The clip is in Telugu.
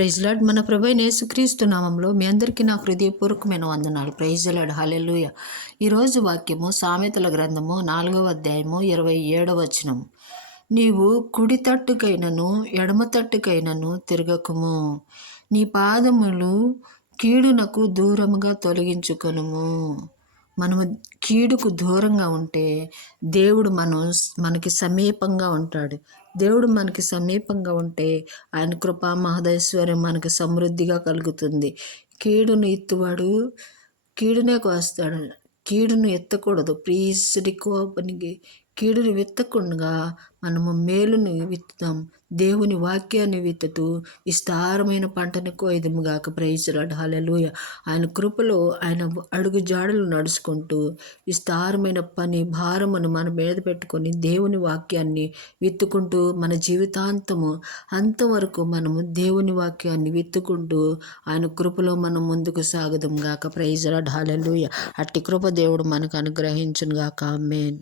Praise lord. మన ప్రభువైన యేసుక్రీస్తు నామంలో మీ అందరికీ నా హృదయపూర్వకమైన వందనాలు. Praise Lord. హల్లెలూయా. ఈరోజు వాక్యము సామెతల గ్రంథము 4వ అధ్యాయము 27వ వచనం. నీవు కుడి తట్టుకైనను ఎడమ తట్టుకైనను తిరగకుము, నీ పాదములు కీడునకు దూరముగా తొలగించుకొనుము. మనము కీడుకు దూరంగా ఉంటే దేవుడు మనకి సమీపంగా ఉంటాడు. దేవుడు మనకి సమీపంగా ఉంటే ఆయన కృపా మహదైశ్వర్యం మనకు సమృద్ధిగా కలుగుతుంది. కీడును ఎత్తువాడు కీడునే కోస్తాడు. కీడును ఎత్తకూడదు. ప్లీజ్ కోపనికి కీడుని విత్తకుండా మనము మేలుని విత్తుతాం. దేవుని వాక్యాన్ని విత్తుతూ విస్తారమైన పంటను కోయదుముగాక. Praise Lord. హల్లెలూయా. ఆయన కృపలో ఆయన అడుగు జాడలు నడుచుకుంటూ విస్తారమైన పని భారమును మన మీద పెట్టుకొని దేవుని వాక్యాన్ని విత్తుకుంటూ మన జీవితాంతము అంతవరకు మనము దేవుని వాక్యాన్ని విత్తుకుంటూ ఆయన కృపలో మనం ముందుకు సాగుదాం గాక. Praise Lord. హల్లెలూయా. అట్టి కృప దేవుడు మనకు అనుగ్రహించును గాక. ఆమేన్.